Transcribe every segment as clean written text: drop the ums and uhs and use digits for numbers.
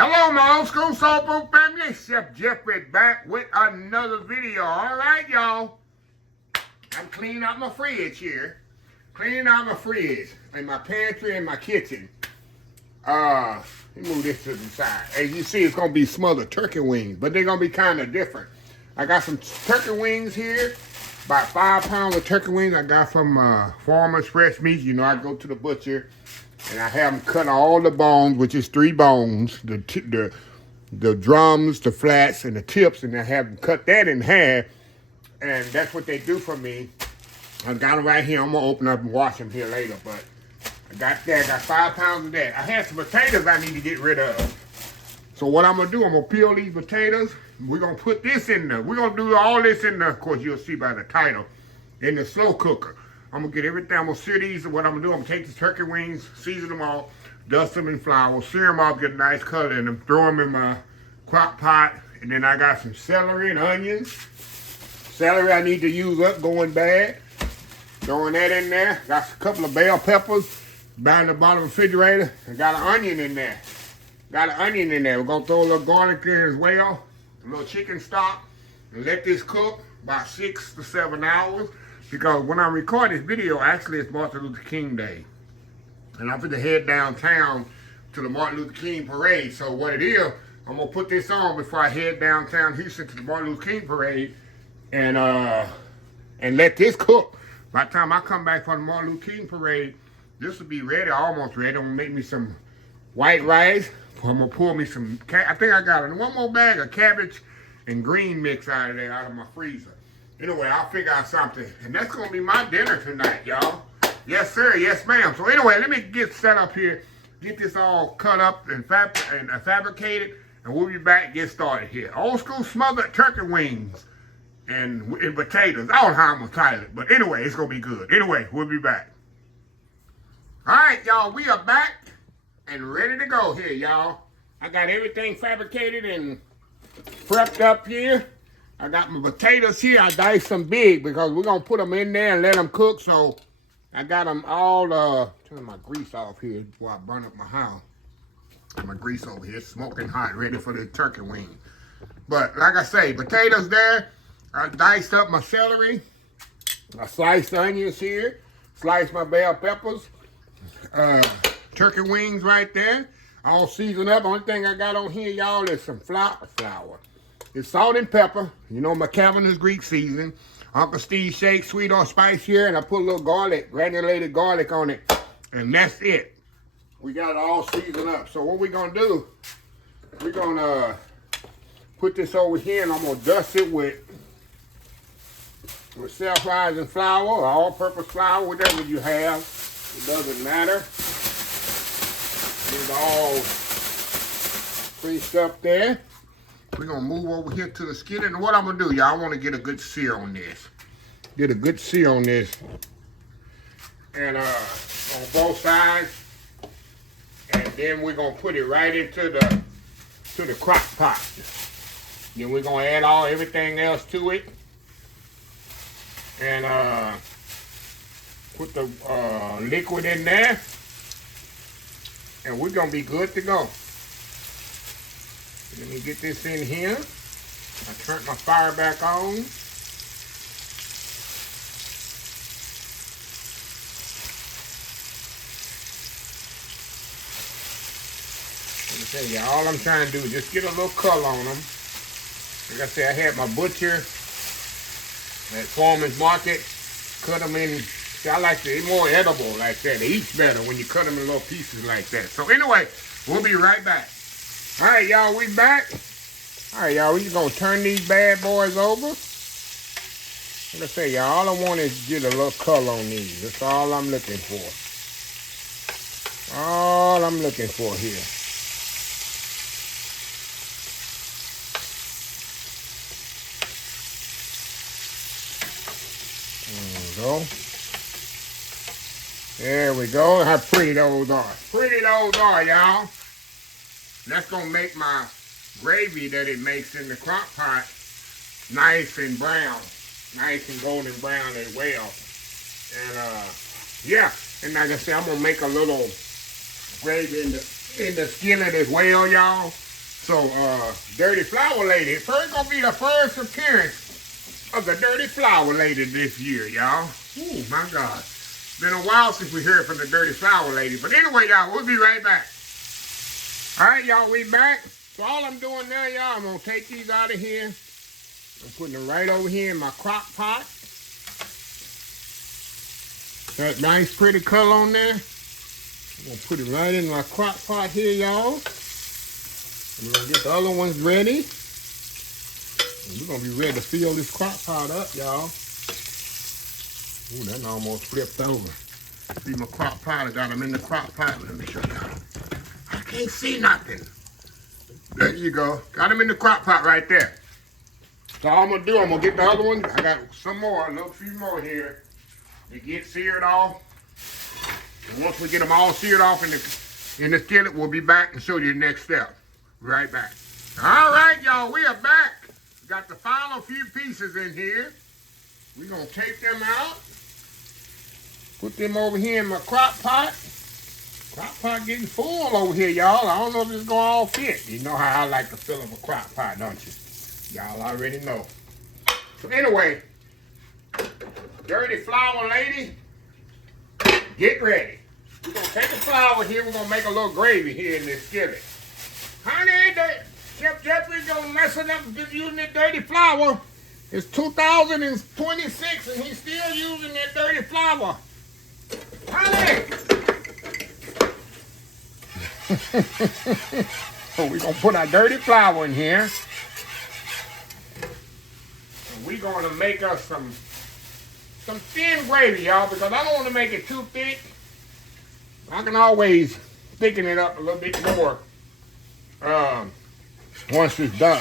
Hello, my old school soul food family. Chef Jeffrey back with another video. All right, y'all. I'm cleaning out my fridge here. Cleaning out my fridge and my pantry and my kitchen. Let me move this to the side. As you see, it's gonna be smothered turkey wings, but they're gonna be kind of different. I got some turkey wings here. About 5 pounds of turkey wings I got from Farmer's Fresh Meats. You know, I go to the butcher and I have them cut all the bones, which is 3 bones, the drums, the flats, and the tips, and I have them cut that in half, and that's what they do for me. I got them right here. I'm gonna open up and wash them here later, but I got that. I got 5 pounds of that. I had some potatoes I need to get rid of. So what I'm gonna do, I'm gonna peel these potatoes. We're gonna put this in there. We're gonna do all this in there. Of course, you'll see by the title, in the slow cooker. I'm gonna get everything. I'm gonna sear these. What I'm gonna do, I'm gonna take the turkey wings, season them all, dust them in flour, sear them off, get a nice color in them, throw them in my crock pot, and then I got some celery and onions. Celery I need to use up, going bad. Throwing that in there. Got a couple of bell peppers down the bottom of the refrigerator. I got an onion in there. Got an onion in there. We're gonna throw a little garlic in as well, a little chicken stock, and let this cook about 6 to 7 hours. Because when I record this video, actually it's Martin Luther King Day. And I'm finna head downtown to the Martin Luther King parade. So what it is, I'm gonna put this on before I head downtown Houston to the Martin Luther King parade and let this cook. By the time I come back from the Martin Luther King parade, this will be ready, almost ready. I'm gonna make me some white rice. I'm gonna pour me some, I think I got one more bag of cabbage and green mix out of there, out of my freezer. Anyway, I'll figure out something. And that's gonna be my dinner tonight, y'all. Yes, sir, yes, ma'am. So anyway, let me get set up here, get this all cut up and fabricated, and we'll be back, get started here. Old school smothered turkey wings and potatoes. I don't know how I'm gonna title it, but anyway, it's gonna be good. Anyway, we'll be back. All right, y'all, we are back and ready to go here, y'all. I got everything fabricated and prepped up here. I got my potatoes here. I diced them big because we're gonna put them in there and let them cook. So I got them all, turn my grease off here before I burn up my house. My grease over here, smoking hot, ready for the turkey wing. But like I say, potatoes there. I diced up my celery. I sliced the onions here. Sliced my bell peppers. Turkey wings right there. All seasoned up. Only thing I got on here, y'all, is some flour. It's salt and pepper. You know, my Cavender's Greek seasoning. Uncle Steve Shake sweet or spice here, and I put a little garlic, granulated garlic on it. And that's it. We got it all seasoned up. So what we're going to do, we're going to put this over here, and I'm going to dust it with self-rising flour, or all-purpose flour, whatever you have. It doesn't matter. It's all creased up there. We're going to move over here to the skillet. And what I'm going to do, y'all, I want to get a good sear on this. Get a good sear on this. And on both sides. And then we're going to put it right into the crock pot. Then we're going to add everything else to it. And put the liquid in there. And we're going to be good to go. Let me get this in here. I turned my fire back on. Let me tell you, all I'm trying to do is just get a little color on them. Like I said, I had my butcher at Farmer's Market cut them in. See, I like it more edible like that. They eat better when you cut them in little pieces like that. So anyway, we'll be right back. All right, y'all, we back. All right, y'all, we just gonna turn these bad boys over. Like I say, y'all, all I want is get a little color on these. That's all I'm looking for. All I'm looking for here. There we go. How pretty those are. Pretty those are, y'all. That's going to make my gravy that it makes in the crock pot nice and brown. Nice and golden brown as well. And, yeah. And like I said, I'm going to make a little gravy in the skillet as well, y'all. So, Dirty Flower Lady. First gonna be the first appearance of the Dirty Flower Lady this year, y'all. Oh my God. Been a while since we heard from the Dirty Flower Lady. But anyway, y'all, we'll be right back. All right, y'all, we back. So all I'm doing now, y'all, I'm gonna take these out of here. I'm putting them right over here in my crock pot. That nice pretty color on there. I'm gonna put it right in my crock pot here, y'all. I'm gonna get the other ones ready. And we're gonna be ready to fill this crock pot up, y'all. Ooh, that almost flipped over. See my crock pot, I got them in the crock pot. Let me show y'all. I can't see nothing. There you go. Got them in the crock pot right there. So all I'm gonna do, I'm gonna get the other one. I got some more, a little few more here to get seared off. And once we get them all seared off in the skillet, we'll be back and show you the next step. Right back. All right, y'all, we are back. Got the final few pieces in here. We're gonna take them out. Put them over here in my crock pot. Crock pot getting full over here, y'all. I don't know if it's gonna all fit. You know how I like to fill up a crock pot, don't you? Y'all already know. So anyway, Dirty Flower Lady, get ready. We're gonna take the flour here. We're gonna make a little gravy here in this skillet. Honey, Chef Jeffrey's gonna mess it up using that dirty flour. It's 2026 and he's still using that dirty flour. Honey! So we're gonna put our dirty flour in here. And we're gonna make us some thin gravy, y'all, because I don't want to make it too thick. I can always thicken it up a little bit more once it's done.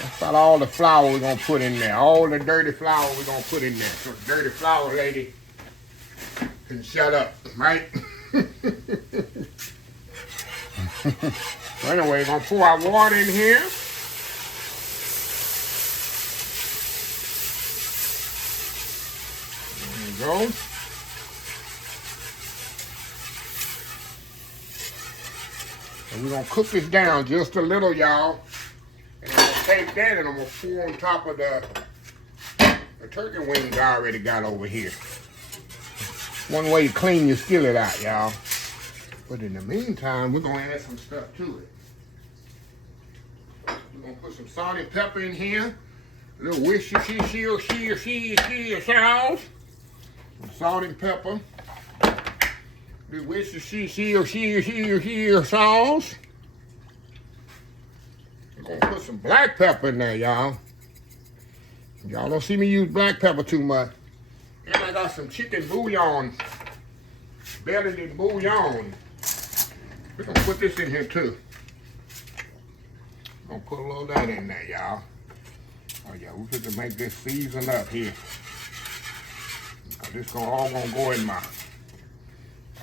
That's about all the flour we're going to put in there. All the dirty flour we're going to put in there. So the Dirty Flower Lady can shut up, right? So anyway, we're going to pour our water in here. There you go. And we're going to cook this down just a little, y'all. And I'm going to take that and I'm going to pour on top of the turkey wings I already got over here. One way to clean your skillet out, y'all. But in the meantime, we're going to add some stuff to it. We're going to put some salt and pepper in here. A little Worcestershire sauce. Some salt and pepper. The Worcestershire sauce. I'm gonna put some black pepper in there, y'all. Y'all don't see me use black pepper too much. And I got some chicken bouillon, belly bouillon. We're gonna put this in here too. I'm gonna put a little of that in there, y'all. Oh yeah, we're going to make this season up here. This all gonna go in my.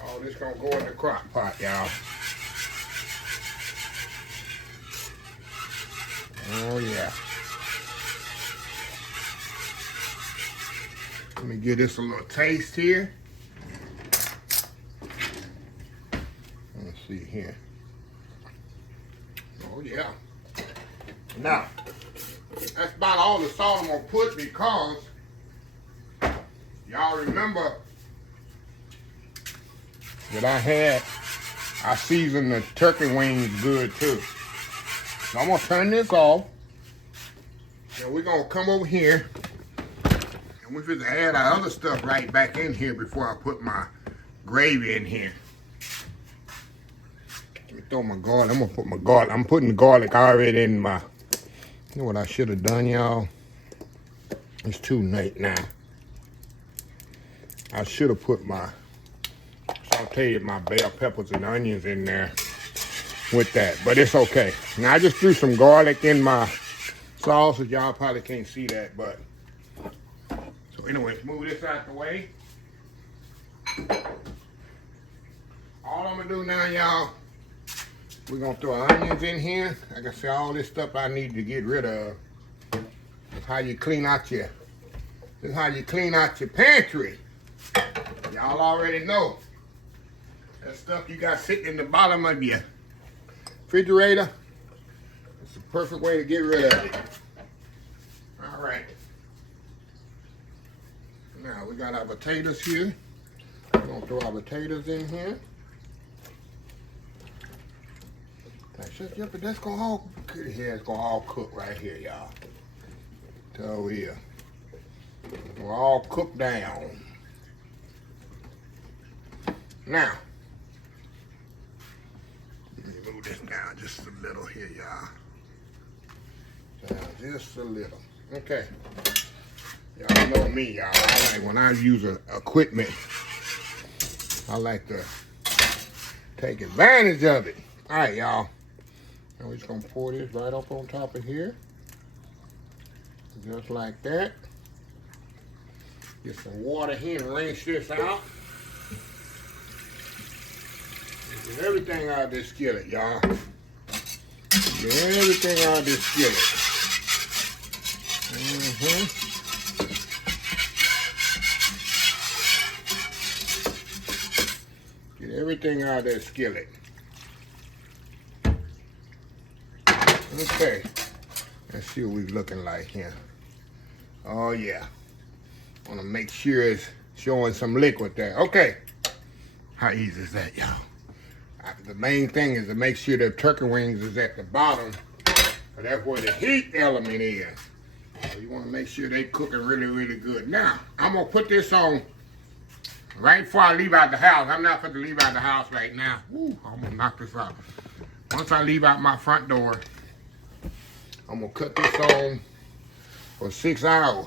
All this gonna go in the crock pot, y'all. Oh yeah. Let me give this a little taste here. Let's see here. Oh yeah. Now, that's about all the salt I'm gonna put because y'all remember that I seasoned the turkey wings good too. So I'm gonna turn this off. And we're gonna come over here and we're gonna add our other stuff right back in here before I put my gravy in here. Let me throw my garlic. I'm gonna put my garlic. I'm putting the garlic already in my. You know what I should have done, y'all? It's too late now. I should have put my sauteed my bell peppers and onions in there with that, but it's okay. Now I just threw some garlic in my sauce, y'all probably can't see that, but so anyway, let's move this out the way. All I'm gonna do now, y'all, we're gonna throw onions in here. Like I said, all this stuff I need to get rid of. That's how you clean out your. This is how you clean out your pantry. Y'all already know. That stuff you got sitting in the bottom of your refrigerator. It's the perfect way to get rid of it. All right. Now we got our potatoes here. We're gonna throw our potatoes in here. Now shut up, but that's gonna all good here. It's gonna all cook right here, y'all. So here. We're all cooked down. Now, let me move this down just a little here, y'all. Down just a little. Okay. Y'all know me, y'all. I like when I use equipment, I like to take advantage of it. All right, y'all. Now we're just gonna pour this right up on top of here. Just like that. Get some water here and rinse this out. Get everything out of this skillet, y'all. Get everything out of this skillet. Get everything out of that skillet. Okay. Let's see what we're looking like here. Oh yeah. Want to make sure it's showing some liquid there. Okay. How easy is that, y'all? The main thing is to make sure the turkey wings is at the bottom. But that's where the heat element is. So you want to make sure they cooking really, really good. Now, I'm going to put this on right before I leave out the house. I'm not going to leave out the house right now. Woo, I'm going to knock this out. Once I leave out my front door, I'm going to cut this on for 6 hours.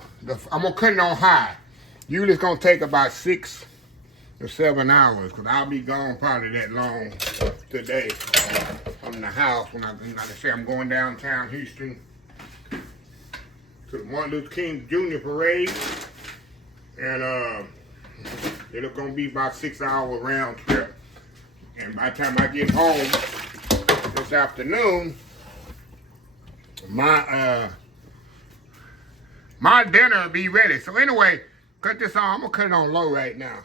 I'm going to cut it on high. Usually it's going to take about 6 to 7 hours because I'll be gone probably that long today from the house. When like I say, I'm going downtown Houston to the Martin Luther King Jr. parade. And it's going to be about 6 hour round trip. And by the time I get home this afternoon, my dinner will be ready. So anyway, cut this on. I'm gonna cut it on low right now.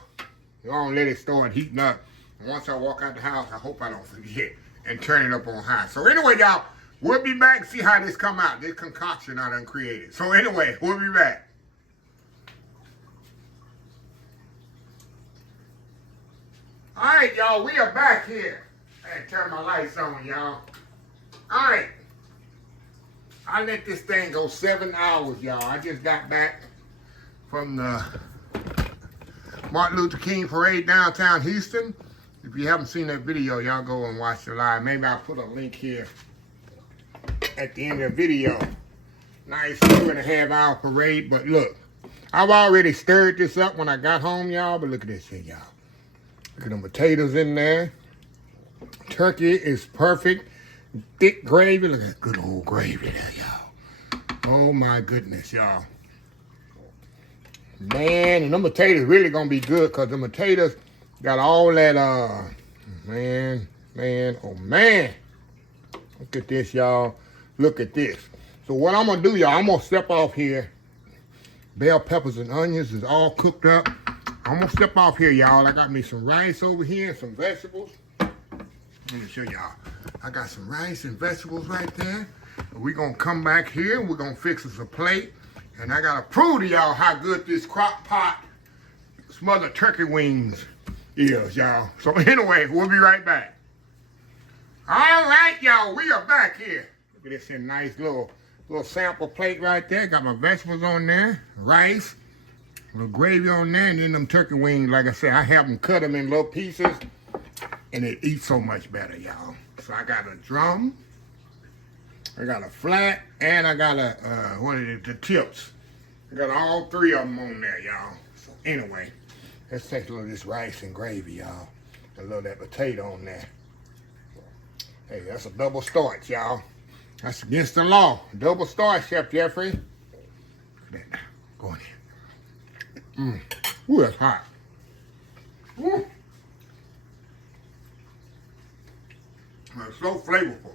I'm gonna let it start heating up. And once I walk out the house, I hope I don't forget and turn it up on high. So anyway, y'all, we'll be back and see how this come out. This concoction I done created. So anyway, we'll be back. All right, y'all, we are back here. I had to turn my lights on, y'all. All right. I let this thing go 7 hours, y'all. I just got back from the Martin Luther King parade downtown Houston. If you haven't seen that video, y'all go and watch the live. Maybe I'll put a link here at the end of the video. Nice 2.5 hour parade, but look, I've already stirred this up when I got home, y'all, but look at this here, y'all. Look at them potatoes in there. Turkey is perfect. Thick gravy. Look at that good old gravy there, y'all. Oh my goodness, y'all. Man, and them potatoes really gonna be good because the potatoes got all that, man, oh man. Look at this, y'all. Look at this. So what I'm gonna do, y'all, I'm gonna step off here. Bell peppers and onions is all cooked up. I'm gonna step off here, y'all. I got me some rice over here and some vegetables. Let me show y'all. I got some rice and vegetables right there. We're gonna come back here. We're gonna fix us a plate. And I gotta prove to y'all how good this Crockpot Smothered turkey wings is, y'all. So anyway, we'll be right back. All right, y'all, we are back here. Look at this here nice little sample plate right there. Got my vegetables on there, rice, a little gravy on there, and then them turkey wings, like I said, I have them cut them in little pieces, and it eats so much better, y'all. So I got a drum, I got a flat, and I got the tips. I got all 3 of them on there, y'all. So anyway, let's take a little of this rice and gravy, y'all. A little of that potato on there. Hey, that's a double starch, y'all. That's against the law. Double starch, Chef Jeffrey. Look at that. Go in here. Ooh, that's hot. Ooh. It's so flavorful.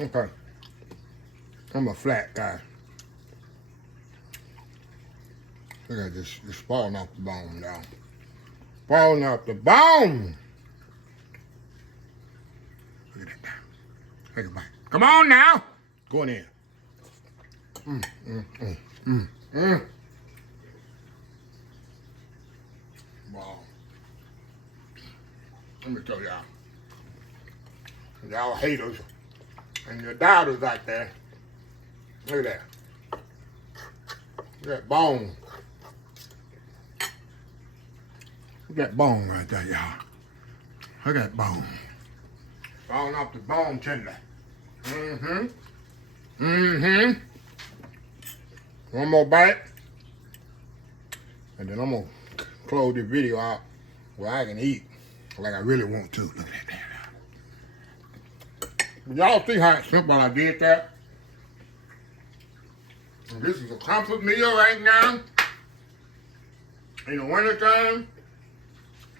Okay. I'm a flat guy. Look at this, it's falling off the bone now. Falling off the bone. Look at that. Take a bite. Come on now. Go in there. Wow. Let me tell y'all. Y'all haters and your doubters out there. Look at that. Look at that bone. Look at that bone right there, y'all. Look at that bone. Falling off the bone tender. One more bite. And then I'm going to close this video out where I can eat like I really want to. Look at that. Y'all see how simple I did that? And this is a comfort meal right now. In the wintertime,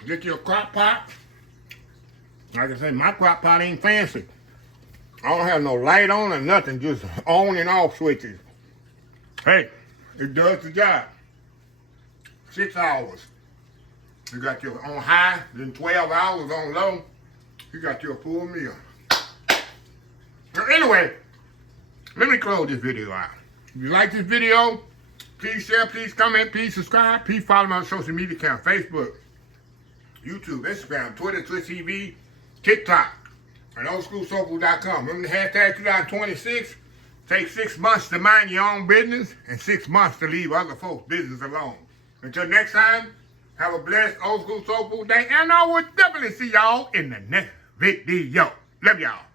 get your crock pot. Like I said, my crock pot ain't fancy. I don't have no light on or nothing, just on and off switches. Hey, it does the job. 6 hours. You got your on high, then 12 hours on low. You got your full meal. So anyway, let me close this video out. If you like this video, please share, please comment, please subscribe, please follow me on social media account, Facebook, YouTube, Instagram, Twitter, Twitch TV, TikTok, and oldschoolsoulfood.com. Remember the hashtag 2026? Take 6 months to mind your own business and 6 months to leave other folks' business alone. Until next time, have a blessed Old School Soul Food day, and I will definitely see y'all in the next video. Love y'all.